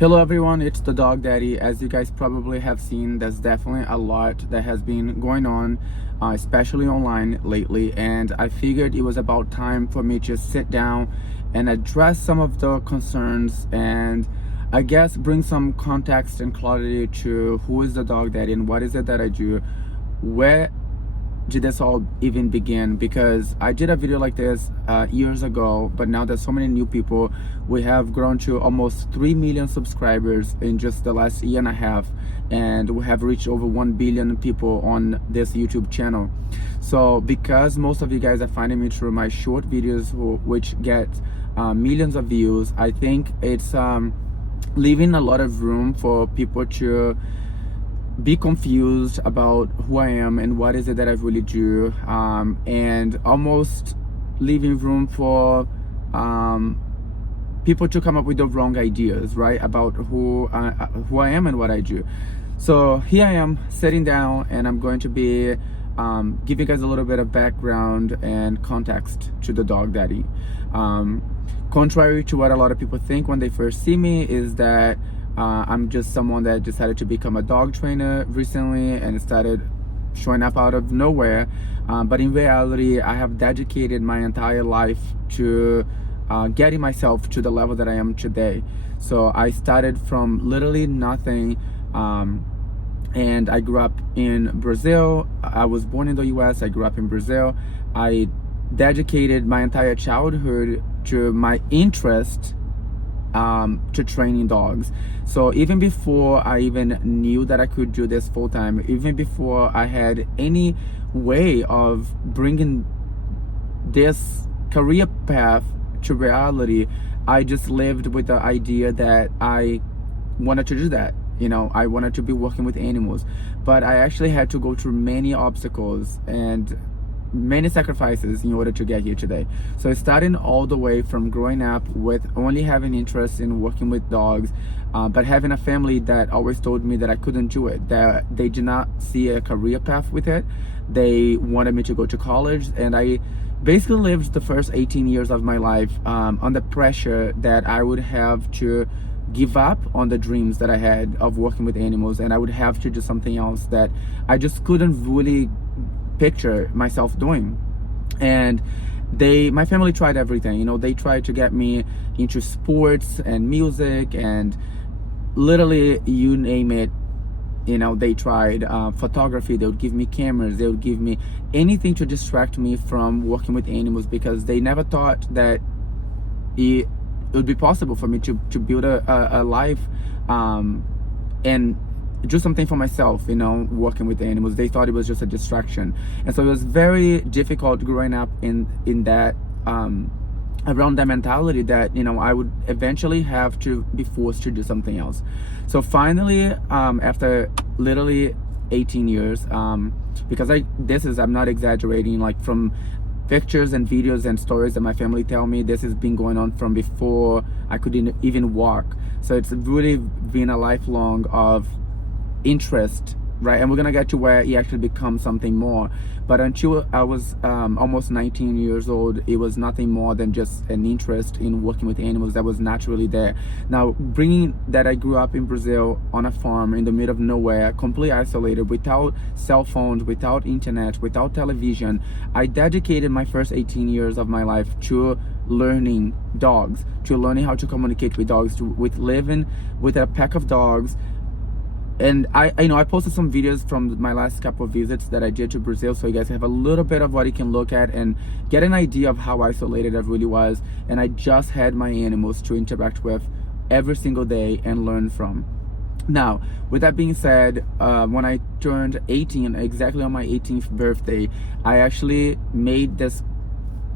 Hello everyone, it's the Dog Daddy. As you guys probably have seen, there's definitely a lot that has been going on, especially online lately, and I figured it was about time for me to sit down and address some of the concerns and I guess bring some context and clarity to who is the Dog Daddy and what is it that I do, where did this all even begin, because I did a video like this years ago, but now there's so many new people. We have grown to almost 3 million subscribers in just the last year and a half, and we have reached over 1 billion people on this YouTube channel. So because most of you guys are finding me through my short videos which get millions of views, I think it's leaving a lot of room for people to be confused about who I am and what is it that I really do, and almost leaving room for people to come up with the wrong ideas, right, about who I am and what I do. So here I am sitting down, and I'm going to be giving you guys a little bit of background and context to the Dog Daddy. Contrary to what a lot of people think when they first see me, is that I'm just someone that decided to become a dog trainer recently and started showing up out of nowhere. But in reality, I have dedicated my entire life to getting myself to the level that I am today. So I started from literally nothing, and I grew up in Brazil. I was born in the US, I grew up in Brazil. I dedicated my entire childhood to my interest to training dogs. So even before I even knew that I could do this full time, even before I had any way of bringing this career path to reality, I just lived with the idea that I wanted to do that. You know, I wanted to be working with animals, but I actually had to go through many obstacles and many sacrifices in order to get here today. So starting all the way from growing up with only having interest in working with dogs, but having a family that always told me that I couldn't do it, that they did not see a career path with it. They wanted me to go to college, and I basically lived the first 18 years of my life under pressure that I would have to give up on the dreams that I had of working with animals, and I would have to do something else that I just couldn't really picture myself doing. And my family tried everything. You know, they tried to get me into sports and music and literally you name it. You know, they tried photography. They would give me cameras, they would give me anything to distract me from working with animals, because they never thought that it would be possible for me to build a life and do something for myself, you know, working with the animals. They thought it was just a distraction. And so it was very difficult growing up in that around that mentality that, you know, I would eventually have to be forced to do something else. So finally, after literally 18 years, because I'm not exaggerating, like from pictures and videos and stories that my family tell me, this has been going on from before I could even walk. So it's really been a lifelong of interest, right? And we're gonna get to where it actually becomes something more. But until I was almost 19 years old, it was nothing more than just an interest in working with animals that was naturally there. Now, bringing that, I grew up in Brazil on a farm in the middle of nowhere, completely isolated, without cell phones, without internet, without television. I dedicated my first 18 years of my life to learning dogs, to learning how to communicate with dogs, with living with a pack of dogs. And I posted some videos from my last couple of visits that I did to Brazil, so you guys have a little bit of what you can look at and get an idea of how isolated I really was. And I just had my animals to interact with every single day and learn from. Now, with that being said, when I turned 18, exactly on my 18th birthday, I actually made this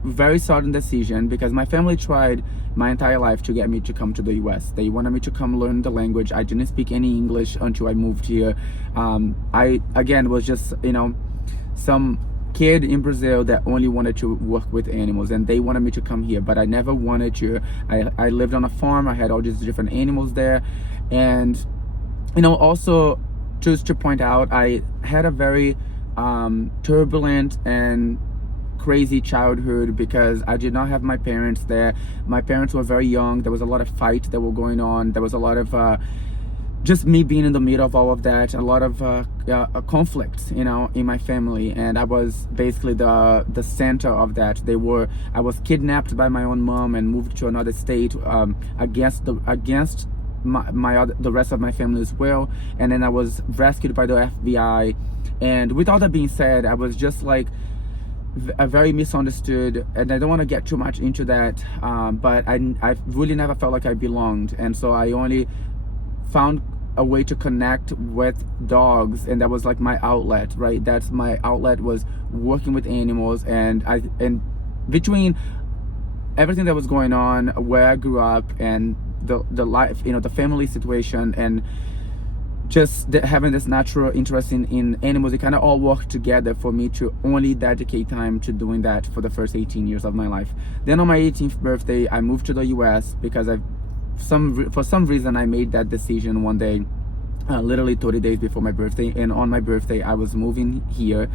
very sudden decision, because my family tried my entire life to get me to come to the US. They wanted me to come learn the language. I didn't speak any English until I moved here. I again was just, you know, some kid in Brazil that only wanted to work with animals, and they wanted me to come here, but I never wanted to. I lived on a farm. I had all these different animals there, and you know, also just to point out, I had a very turbulent and crazy childhood because I did not have my parents there. My parents were very young. There was a lot of fights that were going on. There was a lot of just me being in the middle of all of that, a lot of conflicts, you know, in my family, and I was basically the center of that. I was kidnapped by my own mom and moved to another state against the rest of my family as well, and then I was rescued by the FBI. And with all that being said, I was just like a very misunderstood, and I don't want to get too much into that, but I really never felt like I belonged, and so I only found a way to connect with dogs, and that was like my outlet, right? That's my outlet, was working with animals. And between everything that was going on where I grew up and the life, you know, the family situation, and just having this natural interest in animals, it kind of all worked together for me to only dedicate time to doing that for the first 18 years of my life. Then on my 18th birthday, I moved to the US because for some reason I made that decision one day, literally 30 days before my birthday. And on my birthday I was moving here,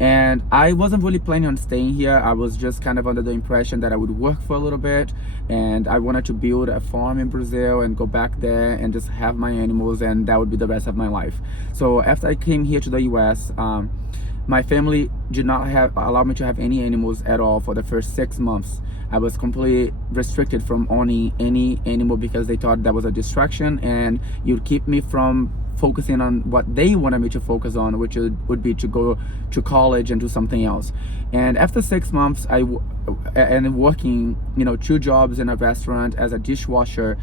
and I wasn't really planning on staying here. I was just kind of under the impression that I would work for a little bit, and I wanted to build a farm in Brazil and go back there and just have my animals, and that would be the rest of my life. So after I came here to the US, my family did not allow me to have any animals at all for the first 6 months. I was completely restricted from owning any animal because they thought that was a distraction, and you'd keep me from focusing on what they wanted me to focus on, which would be to go to college and do something else. And after 6 months, and working, you know, 2 jobs in a restaurant as a dishwasher,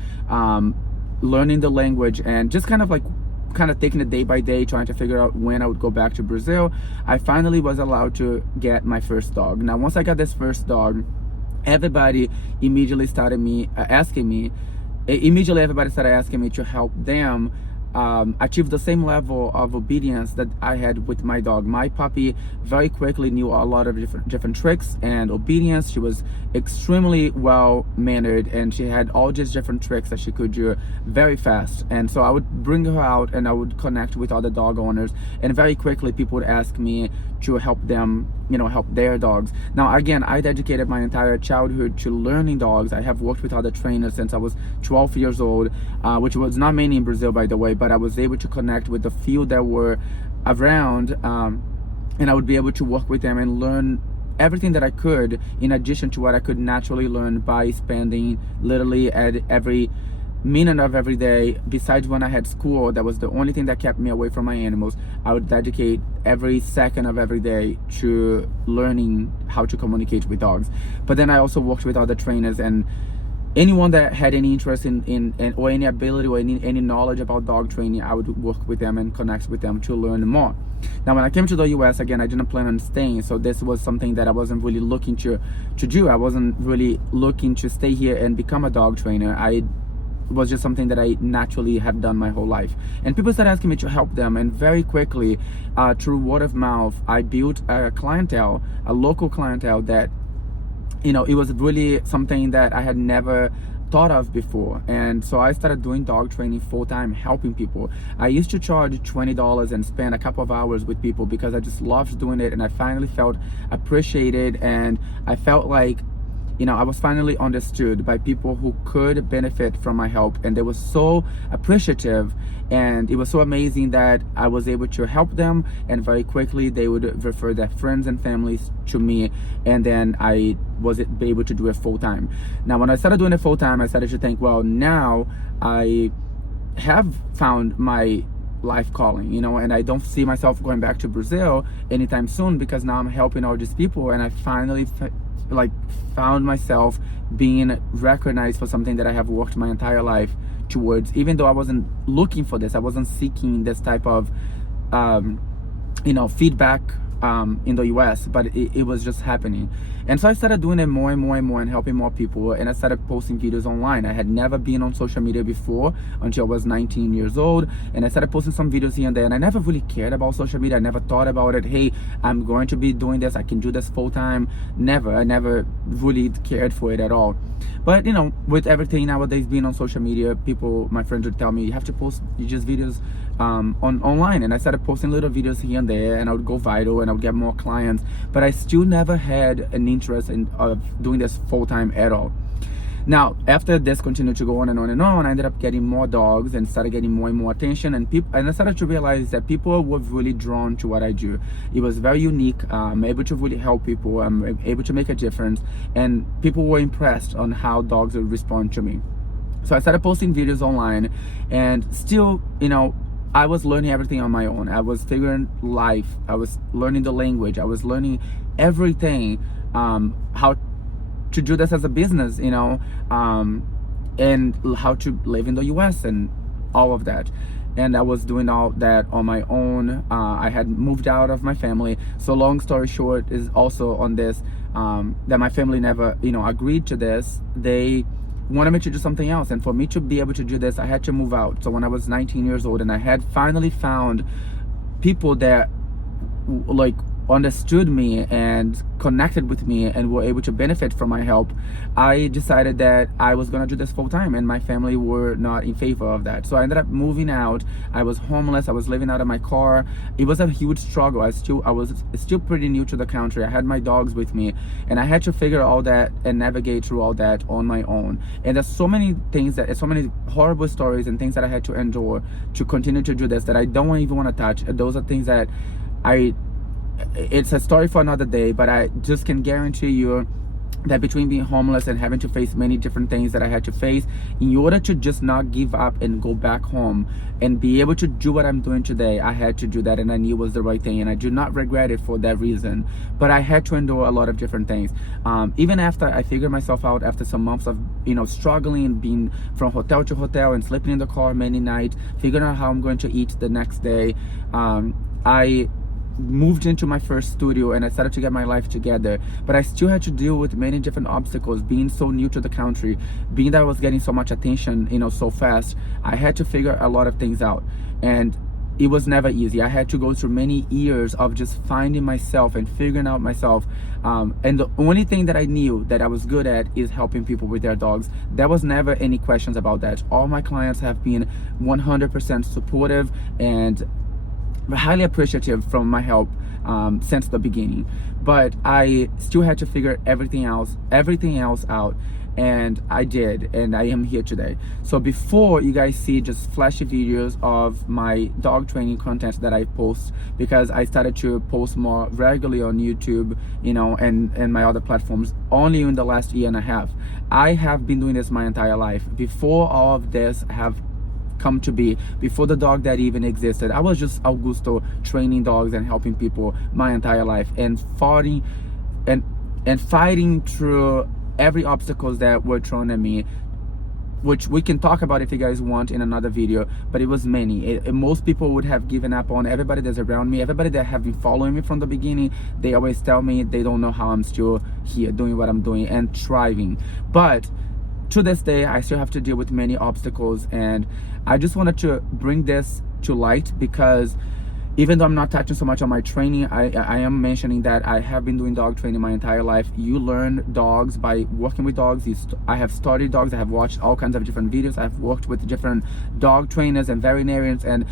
learning the language, and just kind of taking it day by day, trying to figure out when I would go back to Brazil, I finally was allowed to get my first dog. Now, once I got this first dog, everybody immediately started asking me to help them achieve the same level of obedience that I had with my dog. My puppy very quickly knew a lot of different tricks and obedience. She was extremely well mannered, and she had all these different tricks that she could do very fast. And so I would bring her out and I would connect with other dog owners, and very quickly people would ask me to help them, you know, help their dogs. Now again, I dedicated my entire childhood to learning dogs. I have worked with other trainers since I was 12 years old, which was not many in Brazil, by the way, but I was able to connect with the few that were around, and I would be able to work with them and learn everything that I could, in addition to what I could naturally learn by spending literally at every minute of every day. Besides when I had school, that was the only thing that kept me away from my animals. I would dedicate every second of every day to learning how to communicate with dogs. But then I also worked with other trainers, and anyone that had any interest in or any ability or any knowledge about dog training, I would work with them and connect with them to learn more. Now, when I came to the US, again, I didn't plan on staying, so this was something that I wasn't really looking to do. I wasn't really looking to stay here and become a dog trainer. I was just something that I naturally have done my whole life. And people started asking me to help them, and very quickly, through word of mouth, I built a local clientele that, you know, it was really something that I had never thought of before. And so I started doing dog training full-time, helping people. I used to charge $20 and spend a couple of hours with people because I just loved doing it, and I finally felt appreciated, and I felt like, you know, I was finally understood by people who could benefit from my help, and they were so appreciative, and it was so amazing that I was able to help them, and very quickly they would refer their friends and families to me, and then I was able to do it full-time. Now, when I started doing it full-time, I started to think, well, now I have found my life calling, you know, and I don't see myself going back to Brazil anytime soon, because now I'm helping all these people, and I finally found myself being recognized for something that I have worked my entire life towards. Even though I wasn't looking for this, I wasn't seeking this type of feedback in the US, but it was just happening. And so I started doing it more and more and more, and helping more people, and I started posting videos online. I had never been on social media before until I was 19 years old, and I started posting some videos here and there, and I never really cared about social media. I never thought about it, hey, I'm going to be doing this, I can do this full-time. I never really cared for it at all. But, you know, with everything nowadays being on social media, my friends would tell me, you have to post just videos online, and I started posting little videos here and there, and I would go viral, and I would get more clients, but I still never had an interest in of doing this full-time at all. Now, after this continued to go on and on and on, I ended up getting more dogs and started getting more and more attention, and I started to realize that people were really drawn to what I do. It was very unique. I'm able to really help people. I'm able to make a difference, and people were impressed on how dogs would respond to me. So I started posting videos online, and still, I was learning everything on my own. I was figuring life. I was learning the language. I was learning everything, how to do this as a business, and how to live in the US and all of that. And I was doing all that on my own. I had moved out of my family. So long story short is also on this, that my family never, agreed to this. They wanted me to do something else. And for me to be able to do this, I had to move out. So when I was 19 years old and I had finally found people that understood me and connected with me and were able to benefit from my help, I decided that I was gonna do this full time, and my family were not in favor of that. So I ended up moving out. I was homeless. I was living out of my car. It was a huge struggle. I was still pretty new to the country. I had my dogs with me, and I had to figure all that and navigate through all that on my own. And there's so many horrible stories and things that I had to endure to continue to do this that I don't even want to touch. Those are things that it's a story for another day, but I just can guarantee you that between being homeless and having to face many different things that I had to face, in order to just not give up and go back home and be able to do what I'm doing today, I had to do that, and I knew it was the right thing, and I do not regret it for that reason. But I had to endure a lot of different things. Even after I figured myself out, after some months of struggling, being from hotel to hotel and sleeping in the car many nights, figuring out how I'm going to eat the next day, I moved into my first studio and I started to get my life together. But I still had to deal with many different obstacles, being so new to the country, being that I was getting so much attention so fast. I had to figure a lot of things out, and it was never easy. I had to go through many years of just finding myself and figuring out myself, and the only thing that I knew that I was good at is helping people with their dogs. There was never any questions about that. All my clients have been 100% supportive and highly appreciative from my help since the beginning. But I still had to figure everything else out, and I did, and I am here today. So before you guys see just flashy videos of my dog training content that I post, because I started to post more regularly on YouTube, and my other platforms only in the last year and a half. I have been doing this my entire life. Before all of this have come to be, before the Dog Daddy even existed, I was just Augusto training dogs and helping people my entire life, and fighting through every obstacles that were thrown at me, which we can talk about if you guys want in another video. But it was many. Most people would have given up on. Everybody that's around me, everybody that have been following me from the beginning, they always tell me they don't know how I'm still here doing what I'm doing and thriving. But to this day, I still have to deal with many obstacles, and I just wanted to bring this to light, because even though I'm not touching so much on my training, I am mentioning that I have been doing dog training my entire life. You learn dogs by working with dogs. I have studied dogs. I have watched all kinds of different videos. I have worked with different dog trainers and veterinarians, and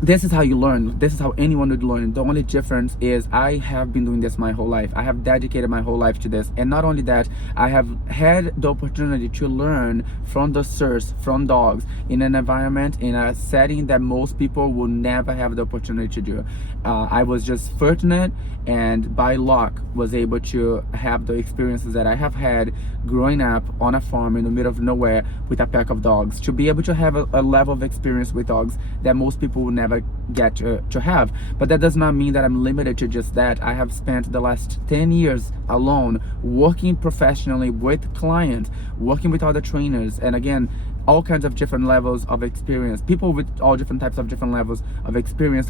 this is how you learn. This is how anyone would learn. The only difference is I have been doing this my whole life. I have dedicated my whole life to this. And not only that, I have had the opportunity to learn from the source, from dogs, in an environment, in a setting that most people will never have the opportunity to do. I was just fortunate, and by luck was able to have the experiences that I have had growing up on a farm in the middle of nowhere with a pack of dogs, to be able to have a level of experience with dogs that most people will never get to have. But that does not mean that I'm limited to just that. I have spent the last 10 years alone working professionally with clients, working with other trainers, and again, all kinds of different levels of experience, people with all different types of different levels of experience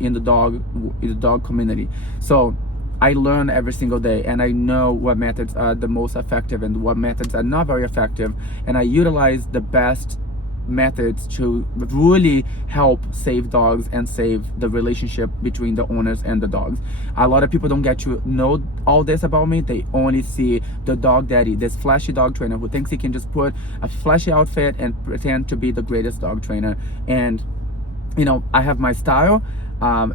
in the dog community. So I learn every single day, and I know what methods are the most effective and what methods are not very effective, and I utilize the best methods to really help save dogs and save the relationship between the owners and the dogs. A lot of people don't get to know all this about me. They only see the Dog Daddy, this flashy dog trainer who thinks he can just put a flashy outfit and pretend to be the greatest dog trainer. And you know, I have my style.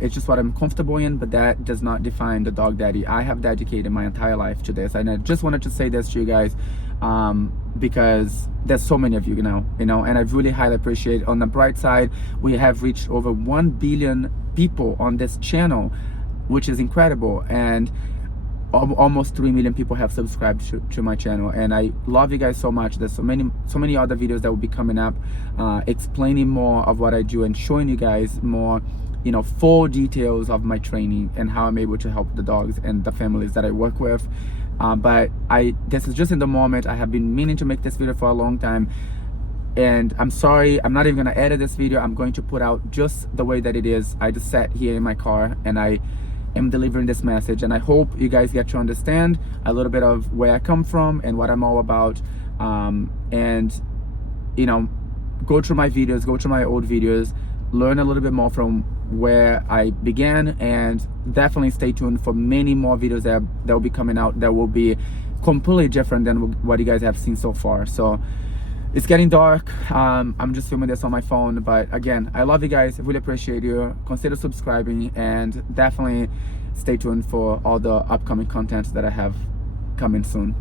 It's just what I'm comfortable in, but that does not define the Dog Daddy. I have dedicated my entire life to this, and I just wanted to say this to you guys, because there's so many of you now, you know, and I really highly appreciate. On the bright side, we have reached over 1 billion people on this channel, which is incredible, and almost 3 million people have subscribed to my channel, and I love you guys so much. There's so many other videos that will be coming up, explaining more of what I do and showing you guys more, you know, full details of my training and how I'm able to help the dogs and the families that I work with. But this is just in the moment. I have been meaning to make this video for a long time, and I'm sorry, I'm not even gonna edit this video. I'm going to put out just the way that it is. I just sat here in my car and I am delivering this message, and I hope you guys get to understand a little bit of where I come from and what I'm all about. And you know, go through my videos, go through my old videos, learn a little bit more from where I began, and definitely stay tuned for many more videos that will be coming out that will be completely different than what you guys have seen so far. So it's getting dark. I'm just filming this on my phone, but again, I love you guys. I really appreciate you. Consider subscribing, and definitely stay tuned for all the upcoming content that I have coming soon.